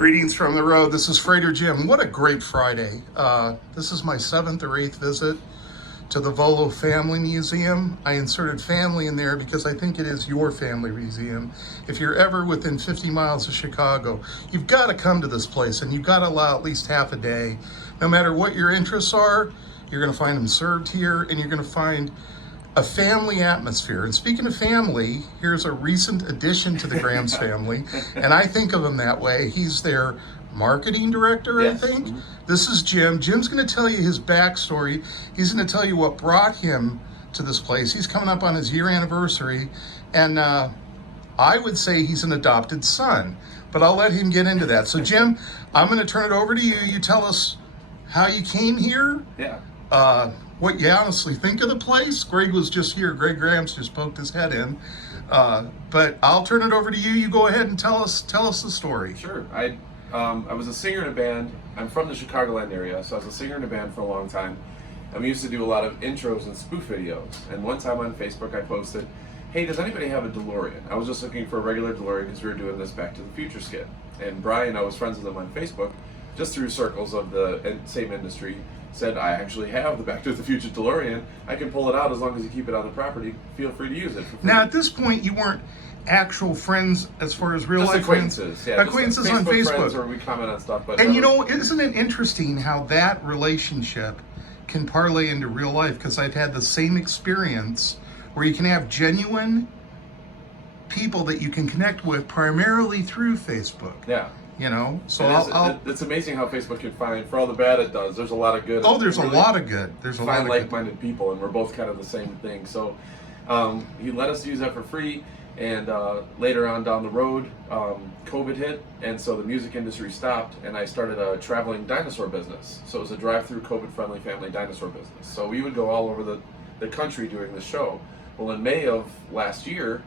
Greetings from the road. This is Freighter Jim. What a great Friday. This is my 7th or 8th visit to the Volo Family Museum. I inserted family in there because I think it is your family museum. If you're ever within 50 miles of Chicago, you've got to come to this place and you've got to allow at least half a day. No matter what your interests are, you're going to find them served here and you're going to find a family atmosphere. And speaking of family, here's a recent addition to the Grams family, and I think of him that way. He's their marketing director, yes. I think. Mm-hmm. This is Jim. Jim's going to tell you his backstory. He's going to tell you what brought him to this place. He's coming up on his year anniversary, and I would say he's an adopted son, but I'll let him get into that. So Jim, I'm going to turn it over to you. You tell us how you came here. Yeah. What you honestly think of the place. Greg was just here. Greg Grams just poked his head in. But I'll turn it over to you. You go ahead and tell us the story. Sure. I was a singer in a band. I'm from the Chicagoland area, so I was a singer in a band for a long time. And we used to do a lot of intros and spoof videos. And one time on Facebook I posted, hey, does anybody have a DeLorean? I was just looking for a regular DeLorean because we were doing this Back to the Future skit. And Brian, I was friends with him on Facebook, just through circles of the same industry, said, I actually have the Back to the Future DeLorean. I can pull it out as long as you keep it on the property. Feel free to use it. Now, at this point, you weren't actual friends as far as real just life acquaintances, friends. Yeah, acquaintances just on Facebook. Friends or we comment on stuff. But and you know, isn't it interesting how that relationship can parlay into real life? Because I've had the same experience where you can have genuine people that you can connect with primarily through Facebook. Yeah. You know, so it's amazing how Facebook can find, for all the bad it does, there's a lot of good. Oh, there's really a lot of good. There's a lot of like-minded people, and we're both kind of the same thing. So he let us use that for free, and later on down the road, COVID hit, and so the music industry stopped, and I started a traveling dinosaur business. So it was a drive-through COVID-friendly family dinosaur business. So we would go all over the country doing the show. Well, in May of last year,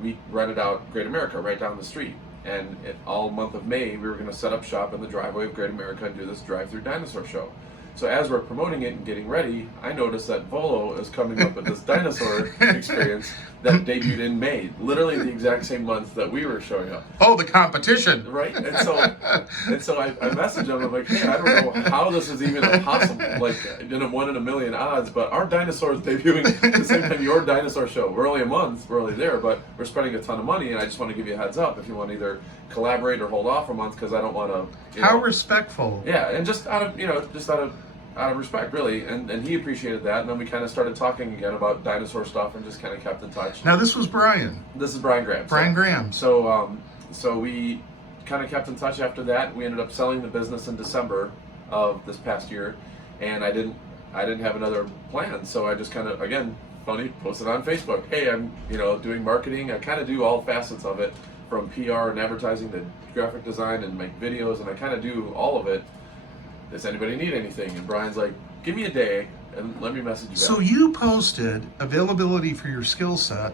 we rented out Great America right down the street. And all month of May, we were going to set up shop in the driveway of Great America and do this drive-through dinosaur show. So as we're promoting it and getting ready, I noticed that Volo is coming up with this dinosaur experience that debuted in May, literally the exact same month that we were showing up. Oh, the competition. Right? And so I messaged him, I'm like, hey, I don't know how this is even possible, like in a 1 in a million odds, but our dinosaur is debuting at the same time your dinosaur show. We're only a month, we're only there, but we're spending a ton of money, and I just want to give you a heads up if you want to either collaborate or hold off a month, because I don't want to. How respectful. Yeah, and just out of respect, really, and he appreciated that, and then we kind of started talking again about dinosaur stuff and just kind of kept in touch. Now this was Brian. This is Brian Grams. Brian Grams. So we kind of kept in touch after that. We ended up selling the business in December of this past year, and I didn't have another plan, so I just kind of, again, funny, posted on Facebook, hey, I'm doing marketing. I kind of do all facets of it, from PR and advertising to graphic design and make videos, and I kind of do all of it. Does anybody need anything? And Brian's like, give me a day and let me message you back. So you posted availability for your skill set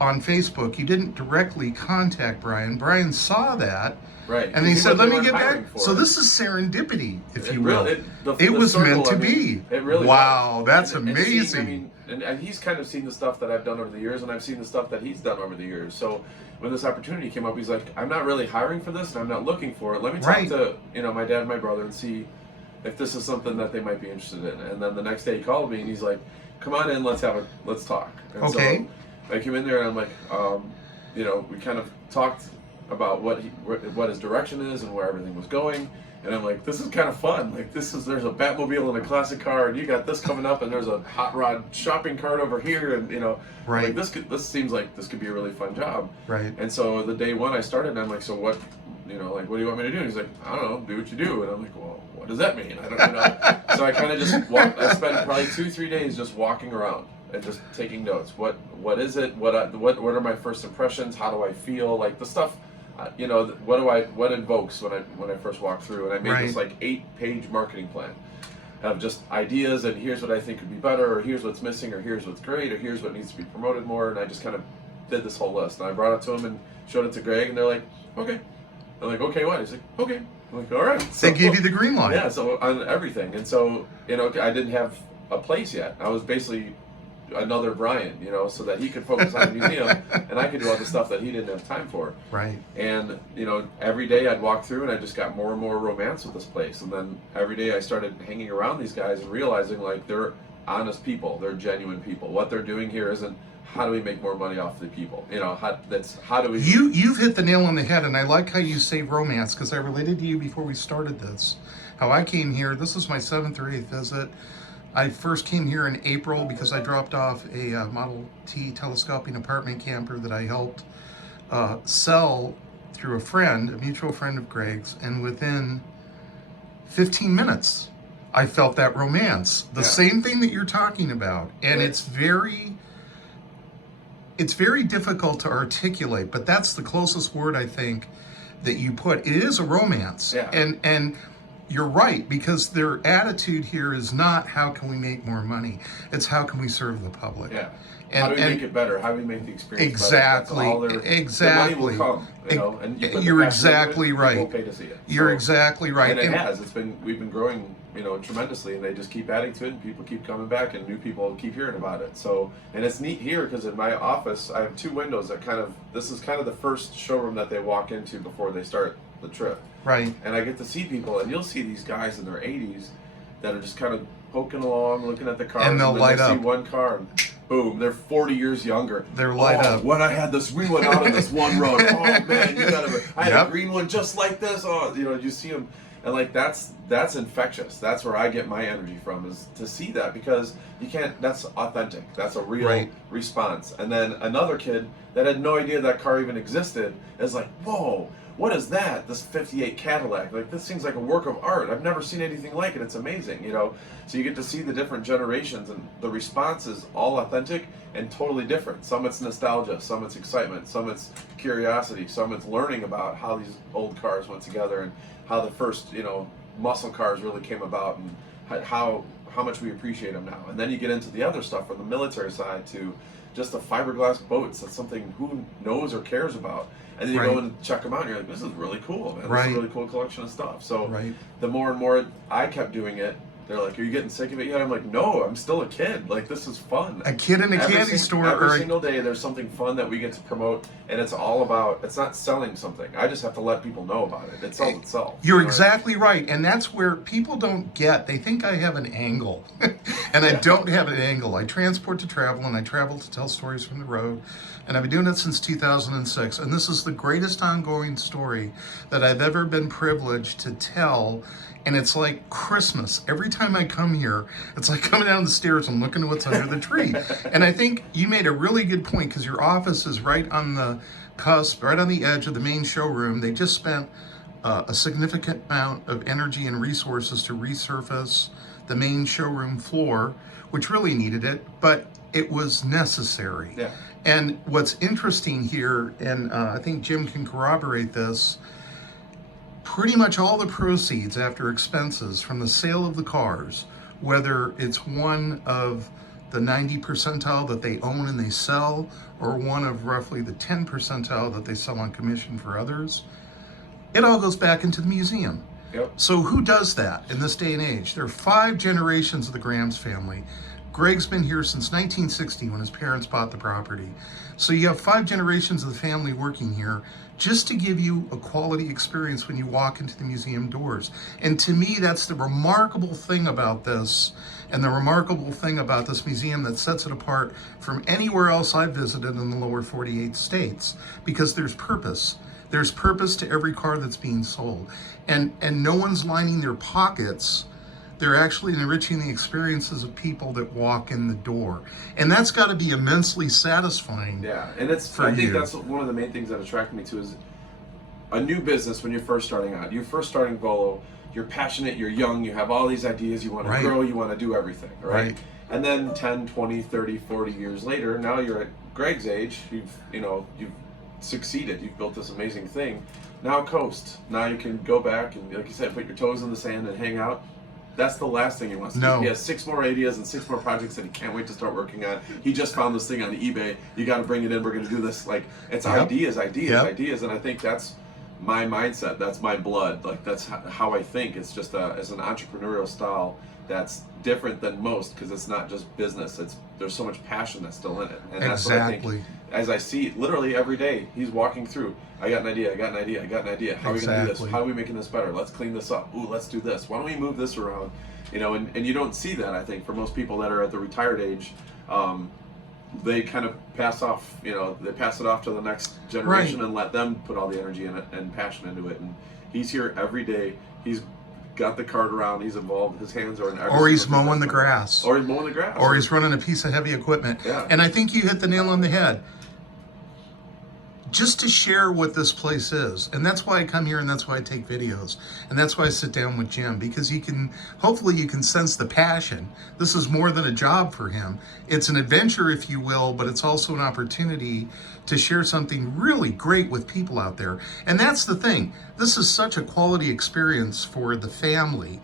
on Facebook. You didn't directly contact Brian. Brian saw that. Right. And he said, let me get back. So this is serendipity, if you will. It was meant to be. It really wow, was. That's amazing. And he's kind of seen the stuff that I've done over the years, and I've seen the stuff that he's done over the years. So when this opportunity came up, he's like, I'm not really hiring for this, and I'm not looking for it. Let me talk to my dad and my brother and see if this is something that they might be interested in. And then the next day he called me and he's like, come on in, let's talk. And okay. So I came in there and I'm like, we kind of talked about what his direction is and where everything was going. And I'm like, this is kind of fun. Like there's a Batmobile and a classic car, and you got this coming up, and there's a hot rod shopping cart over here, and right. Like this seems like this could be a really fun job. Right. And so the day one I started, and I'm like, so what, what do you want me to do? And he's like, I don't know, do what you do. And I'm like, well, what does that mean? I don't know. So I kind of just walked. I spent probably 2-3 days just walking around and just taking notes. What is it? What are my first impressions? How do I feel? Like the stuff. What invokes when I first walk through, and I made this like 8-page marketing plan of just ideas, and here's what I think could be better, or here's what's missing, or here's what's great, or here's what needs to be promoted more, and I just kind of did this whole list, and I brought it to him and showed it to Greg, and they're like, okay. I'm like, okay, what? He's like, okay. I'm like, all right. So, they gave you the green light. Yeah, so on everything, and so I didn't have a place yet. I was basically another Brian, you know, so that he could focus on the museum and I could do all the stuff that he didn't have time for. Right. And, you know, every day I'd walk through and I just got more and more romance with this place. And then every day I started hanging around these guys and realizing, like, they're honest people, they're genuine people. What they're doing here isn't how do we make more money off the people, you know, how do we... You've hit the nail on the head, and I like how you say romance, because I related to you before we started this. How I came here, this was my 7th or 8th visit. I first came here in April because I dropped off a Model T telescoping apartment camper that I helped sell through a friend, a mutual friend of Greg's, and within 15 minutes, I felt that romance. The same thing that you're talking about. And it's very difficult to articulate, but that's the closest word I think that you put. It is a romance. Yeah. And you're right, because their attitude here is not how can we make more money. It's how can we serve the public. Yeah. And, how do we make it better? How do we make the experience exactly, better? exactly. The money will come, you know, and you put you're the passion exactly into it, right. people will pay to see it. You're So, exactly right. And it has. We've been growing, you know, tremendously, and they just keep adding to it, and people keep coming back, and new people keep hearing about it. So, and it's neat here because in my office I have 2 windows that this is kind of the first showroom that they walk into before they start the trip. Right. And I get to see people, and you'll see these guys in their 80s that are just kind of poking along, looking at the cars, And they'll then light they up. see one car, and boom, they're 40 years younger. They're light up. When I had this, we went out on this one road. Oh man, I had a green one just like this. Oh, you know, you see them, and like that's infectious. That's where I get my energy from, is to see that, because you can't. That's authentic. That's a real response. And then another kid that had no idea that car even existed is like, whoa. What is that? This 58 Cadillac. Like, this thing's like a work of art. I've never seen anything like it. It's amazing, you know? So you get to see the different generations, and the response is all authentic and totally different. Some it's nostalgia, some it's excitement, some it's curiosity, some it's learning about how these old cars went together and how the first, you know, muscle cars really came about, and how much we appreciate them now. And then you get into the other stuff from the military side to just the fiberglass boats. That's something who knows or cares about. And then you go and check them out, and you're like, this is really cool, man. This is a really cool collection of stuff. So the more and more I kept doing it, they're like, are you getting sick of it yet? I'm like, no, I'm still a kid. Like, this is fun. A kid in a candy store. Every single day there's something fun that we get to promote, and it's all about, it's not selling something. I just have to let people know about it. It sells itself. You're exactly right. And that's where people don't get. They think I have an angle. And I don't have an angle. I transport to travel, and I travel to tell stories from the road. And I've been doing it since 2006. And this is the greatest ongoing story that I've ever been privileged to tell. And it's like Christmas. Every time I come here, it's like coming down the stairs and looking at what's under the tree. And I think you made a really good point, because your office is right on the cusp, right on the edge of the main showroom. They just spent a significant amount of energy and resources to resurface the main showroom floor, which really needed it, but it was necessary. Yeah. And what's interesting here, and I think Jim can corroborate this, pretty much all the proceeds after expenses from the sale of the cars, whether it's one of the 90 percentile that they own and they sell, or one of roughly the 10 percentile that they sell on commission for others, it all goes back into the museum. Yep. So who does that in this day and age? There are 5 generations of the Grams family. Greg's been here since 1960 when his parents bought the property. So you have 5 generations of the family working here just to give you a quality experience when you walk into the museum doors. And to me, that's the remarkable thing about this, and the remarkable thing about this museum that sets it apart from anywhere else I've visited in the lower 48 states, because there's purpose. There's purpose to every car that's being sold. And no one's lining their pockets. They're actually enriching the experiences of people that walk in the door. And that's got to be immensely satisfying. Yeah, and I think that's one of the main things that attracted me to is a new business when you're first starting out. You're first starting Volo, you're passionate, you're young, you have all these ideas, you want to grow, you want to do everything, right? And then 10, 20, 30, 40 years later, now you're at Greg's age, you've succeeded, you've built this amazing thing. Now coast. Now you can go back and, like you said, put your toes in the sand and hang out. That's the last thing he wants to do. He has 6 more ideas and 6 more projects that he can't wait to start working on. He just found this thing on eBay. You got to bring it in. We're going to do this. Like, it's ideas. And I think that's my mindset. That's my blood. Like that's how I think. It's just as an entrepreneurial style that's different than most because it's not just business. There's so much passion that's still in it, and that's what I think. As I see literally every day, he's walking through. I got an idea. I got an idea. I got an idea. How are we gonna do this? How are we making this better? Let's clean this up. Ooh, let's do this. Why don't we move this around? You know, and you don't see that. I think for most people that are at the retired age. They kind of pass off, you know, they pass it off to the next generation and let them put all the energy in it and passion into it. And he's here every day. He's got the cart around. He's involved. His hands are in every. Or he's mowing the grass. Or he's mowing the grass. Or he's running a piece of heavy equipment. Yeah. And I think you hit the nail on the head. Just to share what this place is. And that's why I come here and that's why I take videos. And that's why I sit down with Jim, because hopefully you can sense the passion. This is more than a job for him. It's an adventure, if you will, but it's also an opportunity to share something really great with people out there. And that's the thing. This is such a quality experience for the family.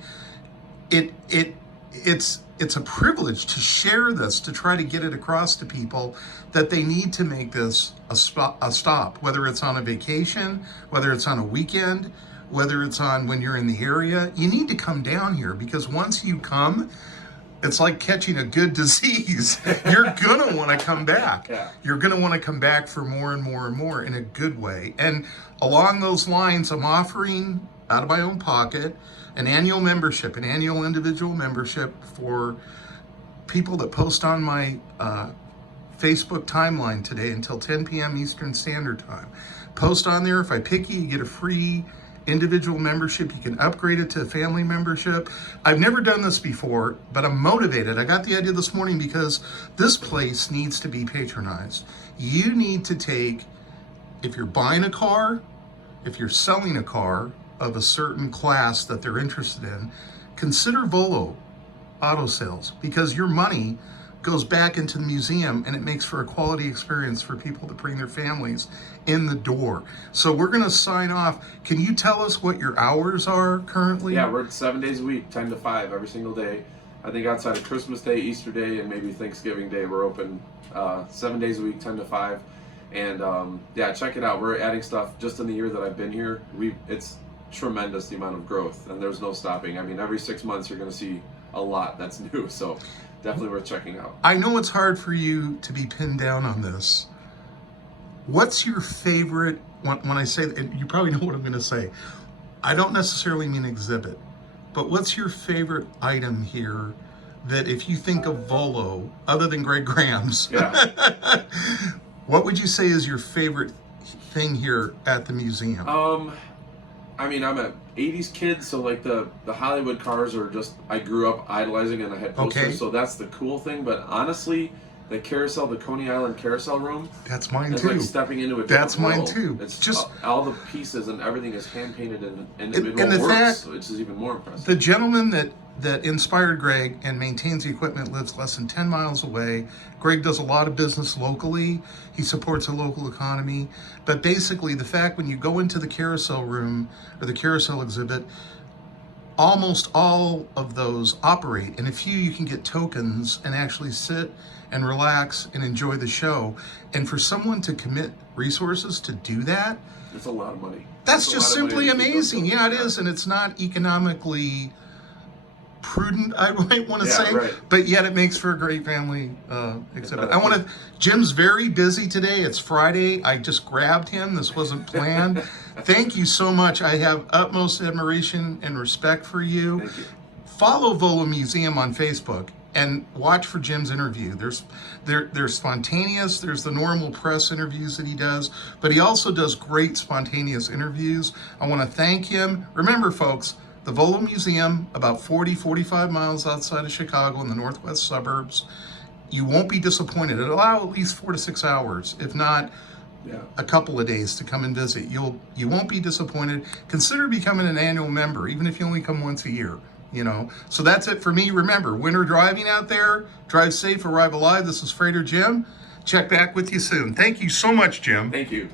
It's a privilege to share this, to try to get it across to people that they need to make this a stop, whether it's on a vacation, whether it's on a weekend, whether it's on when you're in the area. You need to come down here because once you come, it's like catching a good disease. You're gonna want to come back. You're gonna want to come back for more and more and more in a good way. And along those lines, I'm offering out of my own pocket an annual membership, an annual individual membership for people that post on my Facebook timeline today until 10 p.m. Eastern Standard Time. Post on there. If I pick you, you get a free individual membership. You can upgrade it to a family membership. I've never done this before, but I'm motivated. I got the idea this morning because this place needs to be patronized. You need to take, if you're buying a car, if you're selling a car of a certain class that they're interested in, consider Volo Auto Sales, because your money goes back into the museum and it makes for a quality experience for people that bring their families in the door. So we're going to sign off. Can you tell us what your hours are currently? Yeah, we're 7 days a week, 10 to 5 every single day. I think outside of Christmas Day, Easter Day, and maybe Thanksgiving Day, we're open 7 days a week, 10 to 5. And yeah, check it out. We're adding stuff. Just in the year that I've been here, it's tremendous, the amount of growth, and there's no stopping. I mean, every 6 months you're going to see a lot that's new, so definitely worth checking out. I know it's hard for you to be pinned down on this. What's your favorite, when I say that, you probably know what I'm going to say. I don't necessarily mean exhibit, but what's your favorite item here that if you think of Volo, other than Greg Graham's, what would you say is your favorite thing here at the museum? I mean, I'm an 80s kid, so like the Hollywood cars are just, I grew up idolizing and I had posters, so that's the cool thing. But honestly, the carousel, the Coney Island carousel room, that's mine it's too. Like stepping into a that's mine world. too. It's just all the pieces and everything is hand painted and individual and the works, fact, which is even more impressive. The gentleman that inspired Greg and maintains the equipment lives less than 10 miles away. Greg does a lot of business locally. He supports the local economy. But basically, the fact when you go into the carousel room or the carousel exhibit, almost all of those operate. And a few you can get tokens and actually sit and relax and enjoy the show. And for someone to commit resources to do that, it's a lot of money. That's just simply amazing. Yeah, it is. And it's not economically prudent, I might want to say, but yet it makes for a great family exhibit. Jim's very busy today. It's Friday. I just grabbed him. This wasn't planned. Thank you so much. I have utmost admiration and respect for you. Thank you. Follow Volo Museum on Facebook and watch for Jim's interview. There's spontaneous, there's the normal press interviews that he does, but he also does great spontaneous interviews. I want to thank him. Remember, folks, the Volo Museum, about 45 miles outside of Chicago in the northwest suburbs. You won't be disappointed. It'll allow at least 4 to 6 hours, if not a couple of days to come and visit. You won't be disappointed. Consider becoming an annual member, even if you only come once a year. You know, so that's it for me. Remember, winter driving out there, drive safe, arrive alive. This is Freighter Jim. Check back with you soon. Thank you so much, Jim. Thank you.